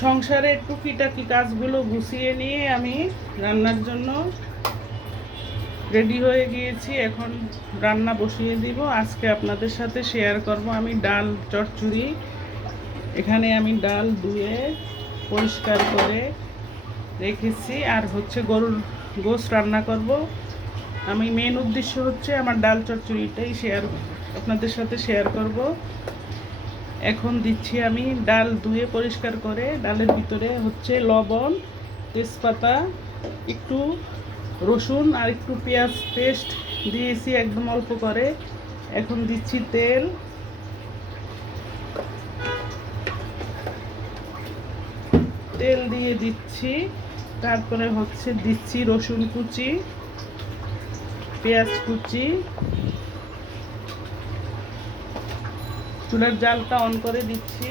সংসারের টুকিটাকি কাজগুলো গুছিয়ে নিয়ে আমি রান্নার জন্য রেডি হয়ে গিয়েছি। এখন রান্না বসিয়ে দিব। আজকে আপনাদের সাথে শেয়ার করব আমি ডাল চচ্চড়ি। এখানে আমি ডাল ধুয়ে পরিষ্কার করে রেখেছি, আর হচ্ছে গরুর গোশত রান্না করব। আমি মেন উদ্দেশ্য হচ্ছে আমার ডাল চচ্চড়িটাই আপনাদের সাথে শেয়ার করব। এখন দিচ্ছি আমি ডাল ধুয়ে পরিষ্কার করে, ডালের ভিতরে হচ্ছে লবণ, তেজপাতা, একটু রসুন আর একটু পেঁয়াজ পেস্ট দিয়েছি একদম অল্প করে। এখন দিচ্ছি তেল, তেল দিয়ে দিচ্ছি। তারপরে হচ্ছে দিচ্ছি রসুন কুচি, পেঁয়াজ কুচি। চুলার জালটা অন করে দিচ্ছি।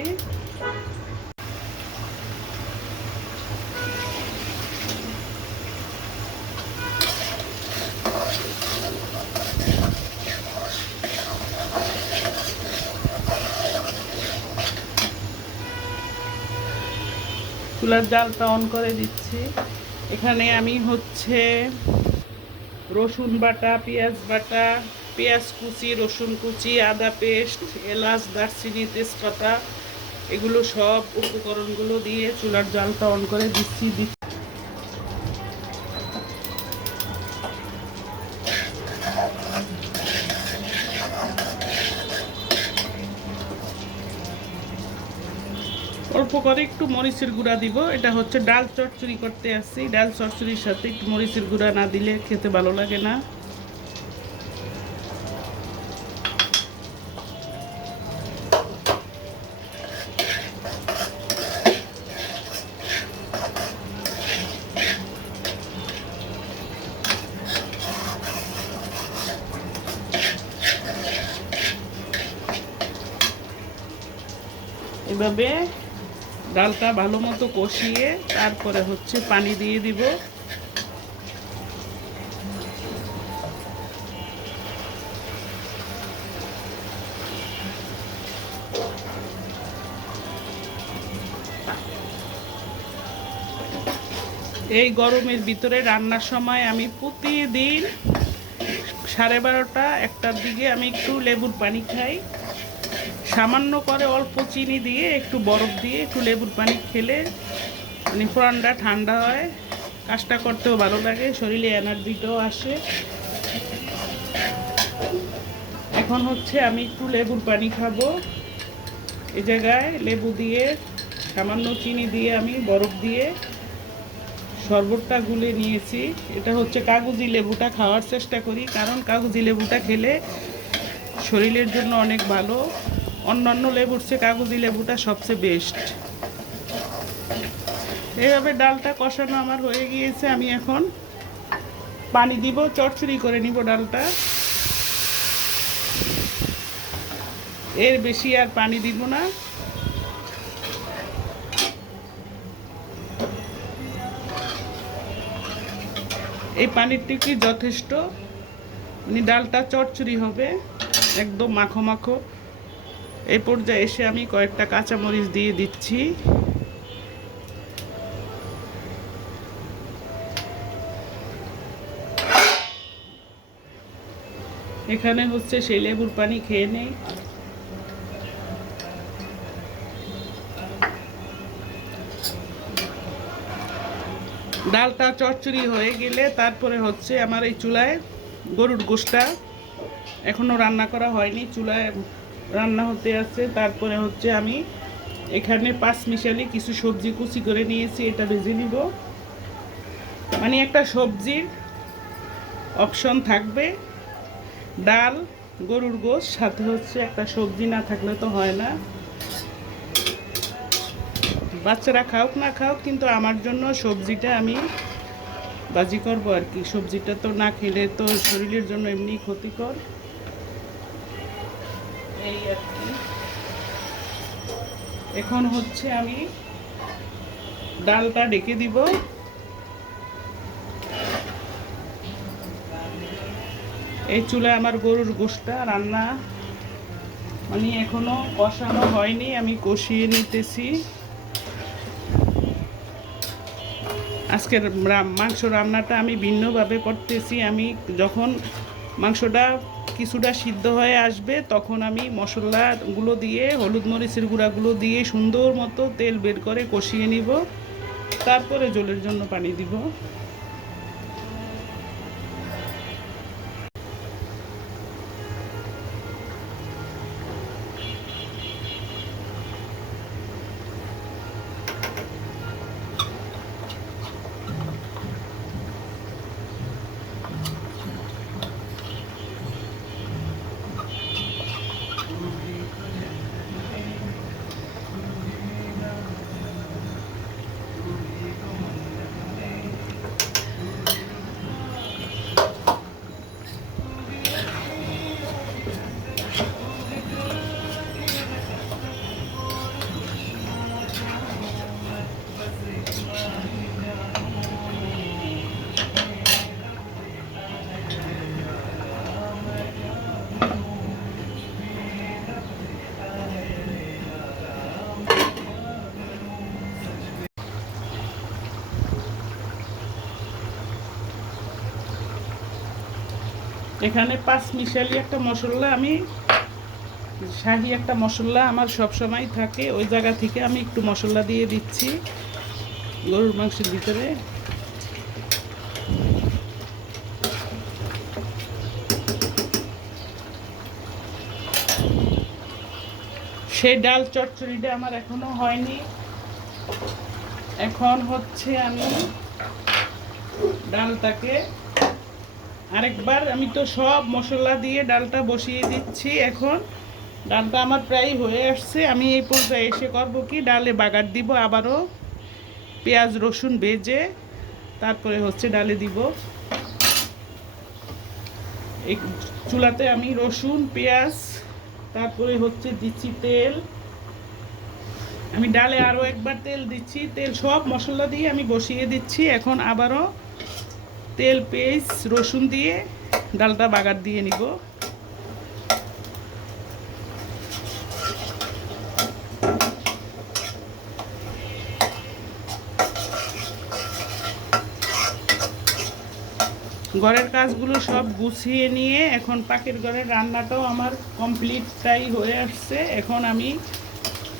চুলার জালটা অন করে দিচ্ছি। এখানে আমি হচ্ছে রসুন বাটা, পেঁয়াজ বাটা, পেঁয়াজ কুচি, রসুন কুচি, আদা পেস্ট, এলাচ, দারচিনি, তেজপাতা, এগুলো সব উপকরণগুলো দিয়ে চুলার জালটা অন করে দিচ্ছি। অল্প করে একটু মরিচের গুঁড়া দিব। এটা হচ্ছে ডাল চচ্চড়ি করতে আসছি, ডাল চচ্চড়ির সাথে একটু মরিচের গুঁড়া না দিলে খেতে ভালো লাগে না। এভাবে ডালটা ভালো মতো কষিয়ে তারপরে হচ্ছে পানি দিয়ে দিব। এই গরমের ভিতরে রান্নার সময় আমি প্রতিদিন 12:30 1টার দিকে আমি একটু লেবুর পানি খাই। সামান্য করে অল্প চিনি দিয়ে একটু বরফ দিয়ে একটু লেবুর পানি খেলে মানে প্রাণটা ঠান্ডা হয়, কাজটা করতেও ভালো লাগে, শরীরে এনার্জিটাও আসে। এখন হচ্ছে আমি একটু লেবুর পানি খাবো। এই জায়গায় লেবু দিয়ে সামান্য চিনি দিয়ে আমি বরফ দিয়ে শরবতটা গুলে নিয়েছি। এটা হচ্ছে কাগজি লেবুটা খাওয়ার চেষ্টা করি, কারণ কাগজি লেবুটা খেলে শরীরের জন্য অনেক ভালো। অন্যান্য লেবুর চেয়ে কাগজি লেবুটা সবচেয়ে বেস্ট। এইভাবে ডালটা কষানো আমার হয়ে গিয়েছে। আমি এখন পানি দিব, চচ্চড়ি করে নিব ডালটা। এর বেশি আর পানি দিব না। এই পানিরটি যথেষ্ট, মানে ডালটা চচ্চড়ি হবে একদম মাখো মাখো। এই পর্যায়ে এসে আমি কয়েকটা কাঁচামরিচ দিয়ে দিচ্ছি। এখানে হচ্ছে সেই লেবুর পানি খেয়ে নেই। ডালটা চচ্চড়ি হয়ে গেলে তারপরে হচ্ছে আমার এই চুলায় গরুর গোশতটা এখনও রান্না করা হয়নি, চুলায় রান্না হতে আছে। তারপরে হচ্ছে আমি এখানে 5 মিশালি কিছু সবজি কুচি করে নিয়েছি, এটা ভেজে নিব। মানে একটা সবজির অপশন থাকবে, ডাল, গরুর গোশত, সাথে হচ্ছে একটা সবজি না থাকলে তো হয় না। বাচ্চারা খাওক না খাওক, কিন্তু আমার জন্য সবজিটা আমি বাজি করবো আর কি। সবজিটা তো না খেলে তো শরীরের জন্য এমনি ক্ষতিকর। এই আর কি। এখন হচ্ছে আমি ডালটা ঢেকে দিব। এই চুলায় আমার গরুর গোশতটা রান্না মানে এখনো কষানো হয়নি, আমি কষিয়ে নিতেছি। আজকের মাংস রান্নাটা আমি ভিন্নভাবে করতেছি। আমি যখন মাংসটা কিছুটা সিদ্ধ হয়ে আসবে তখন আমি মশলাগুলো দিয়ে হলুদ মরিচের গুঁড়াগুলো দিয়ে সুন্দর মতো তেল বের করে কষিয়ে নিব, তারপরে ঝোলের জন্য পানি দিব। এখানে পাঁচ মিশালি একটা মশলা, আমি শাহি একটা মশলা আমার সব সময় থাকে, ওই জায়গা থেকে আমি একটু মশলা দিয়ে দিচ্ছি গরুর মাংসের ভিতরে। সেই ডাল চচ্চড়িটা আমার এখনো হয়নি। এখন হচ্ছে আমি ডালটাকে আরেকবার, আমি তো সব মশলা দিয়ে ডালটা বসিয়ে দিচ্ছি। এখন ডালটা আমার প্রায় হয়ে আসছে। আমি এই পর্যায়ে এসে করব কি, ডালে বাগার দিব আবারও, পেঁয়াজ রসুন ভেজে তারপরে হচ্ছে ডালে দিব। এই চুলাতে আমি রসুন পেঁয়াজ তারপরে হচ্ছে দিচ্ছি তেল। আমি ডালে আরও একবার তেল দিচ্ছি, তেল সব মশলা দিয়ে আমি বসিয়ে দিচ্ছি। এখন আবারও তেল পেঁয়াজ রসুন দিয়ে ডালটা বাগার দিয়ে নিব। ঘরের কাজগুলো সব গুছিয়ে নিয়ে এখন পাকের ঘরের রান্নাটাও আমার কমপ্লিটটাই হয়ে আসছে। এখন আমি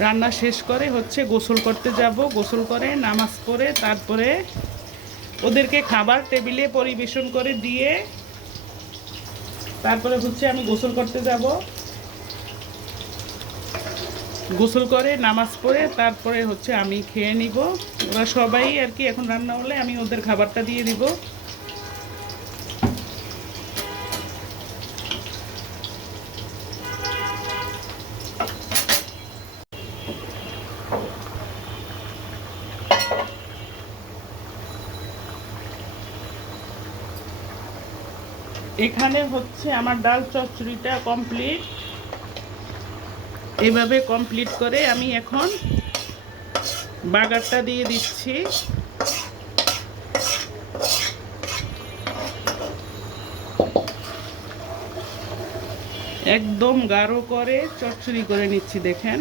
রান্না শেষ করে হচ্ছে গোসল করতে যাব। গোসল করে নামাজ পড়ে তারপরে ওদেরকে খাবার টেবিলে পরিবেশন করে দিয়ে তারপরে হচ্ছে আমি গোসল করতে যাব। গোসল করে নামাজ পড়ে তারপরে হচ্ছে আমি খেয়ে নিব। ওরা সবাই আর কি এখন রান্না হলে আমি ওদের খাবারটা দিয়ে দিব। এখানে হচ্ছে আমার ডাল চচ্চড়িটা কমপ্লিট। এভাবে কমপ্লিট করে আমি এখন বাগারটা দিয়ে দিচ্ছি। একদম গাঢ় করে চচ্চড়ি করে নিচ্ছি, দেখেন।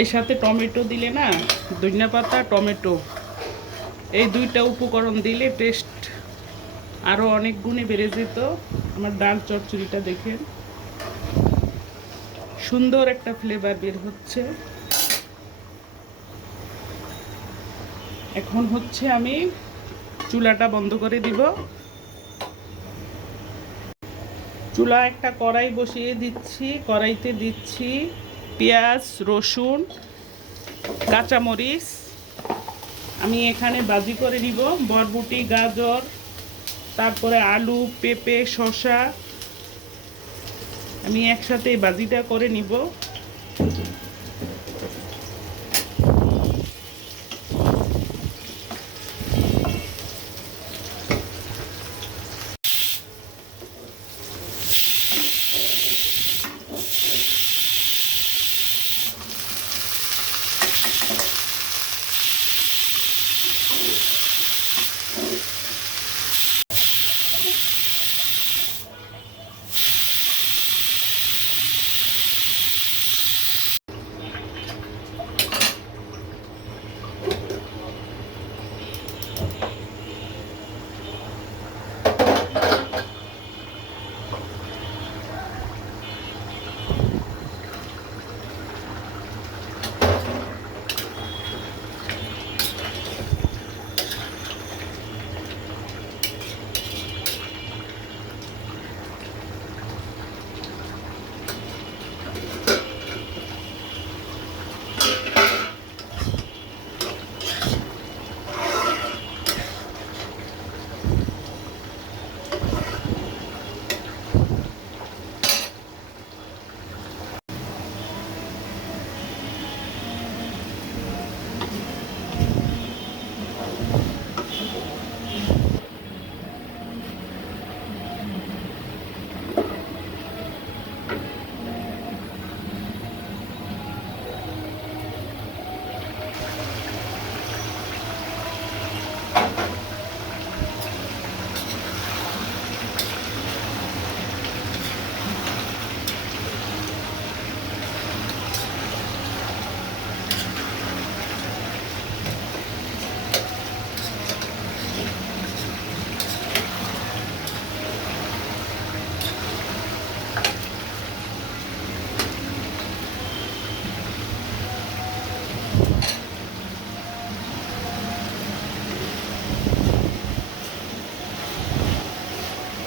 এর সাথে টমেটো দিলে না, ধনিয়া পাতা টমেটো এই দুইটা উপকরণ দিলে টেস্ট আরও অনেক গুণে বেড়ে যেত। আমার ডাল চচ্চড়িটা দেখেন, সুন্দর একটা ফ্লেভার বের হচ্ছে। এখন হচ্ছে আমি চুলাটা বন্ধ করে দিব। চুলা একটা কড়াই বসিয়ে দিচ্ছি, কড়াইতে দিচ্ছি পেঁয়াজ রসুন কাঁচামরিচ। আমি এখানে ভাজি করে নিব বরবটি গাজর তারপরে আলু পেঁপে শসা, আমি একসাথে ভাজিটা করে নিব।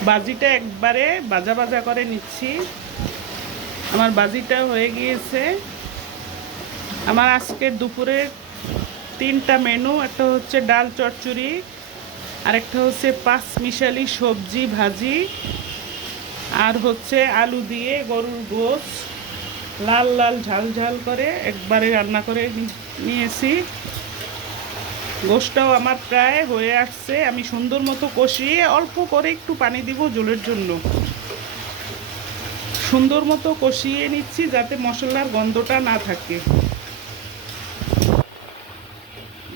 বাজিটা একবারে ভাজা ভাজা করে নিচ্ছি। আমার বাজিটা হয়ে গিয়েছে। আমার আজকের দুপুরে 3টা মেনু, একটা হচ্ছে ডাল চচ্চড়ি, আরেকটা হচ্ছে 5 মিশালি সবজি ভাজি, আর হচ্ছে আলু দিয়ে গরুর গোশ লাল লাল ঝাল ঝাল করে একবারে রান্না করে নিয়েছি। গোশটাও আমার প্রায় হয়ে আসছে। আমি সুন্দর মতো কষিয়ে অল্প করে একটু পানি দিব ঝোলের জন্য। সুন্দর মতো কষিয়ে নিচ্ছি যাতে মশলার গন্ধটা না থাকে।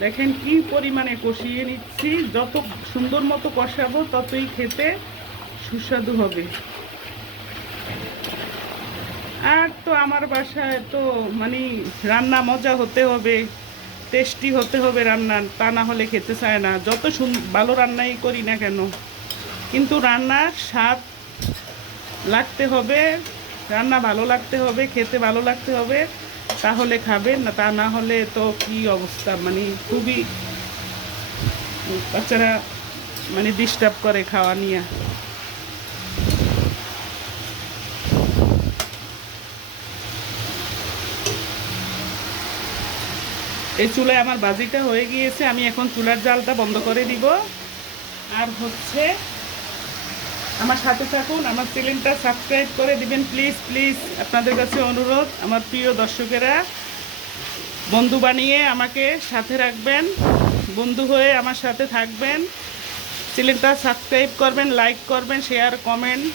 দেখেন কি পরিমাণে কষিয়ে নিচ্ছি। যত সুন্দর মতো কষাবো ততই খেতে সুস্বাদু হবে। আর তো আমার বাসায় তো মানে রান্না মজা হতে হবে, টেস্টি হতে হবে রান্না, তা না হলে খেতে চায় না। যত ভালো রান্নাই করি না কেন, কিন্তু রান্নার স্বাদ লাগতে হবে, রান্না ভালো লাগতে হবে, খেতে ভালো লাগতে হবে, তাহলে খাবে না। তা না হলে তো কি অবস্থা, মানে খুবই বাচ্চারা মানে ডিস্টার্ব করে খাওয়া নিয়ে। এই চুলায় আমার ভাজিটা হয়ে গিয়েছে। আমি এখন চুলার জালটা বন্ধ করে দিব। আর হচ্ছে আমার সাথে থাকুন, আমার চ্যানেলটা সাবস্ক্রাইব করে দিবেন প্লিজ প্লিজ। আপনাদের কাছে অনুরোধ, আমার প্রিয় দর্শকেরা, বন্ধু বানিয়ে আমাকে সাথে রাখবেন, বন্ধু হয়ে আমার সাথে থাকবেন। চ্যানেলটা সাবস্ক্রাইব করবেন, লাইক করবেন, শেয়ার কমেন্ট,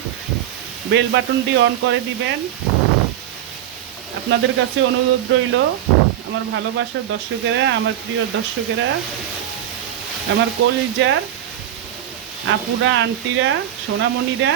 বেল বাটনটি অন করে দিবেন। আপনাদের কাছে অনুরোধ রইল, আমার ভালোবাসার দর্শকেরা, আমার প্রিয় দর্শকেরা, আমার কলিজার আপুরা, আন্টিরা, সোনামণিরা,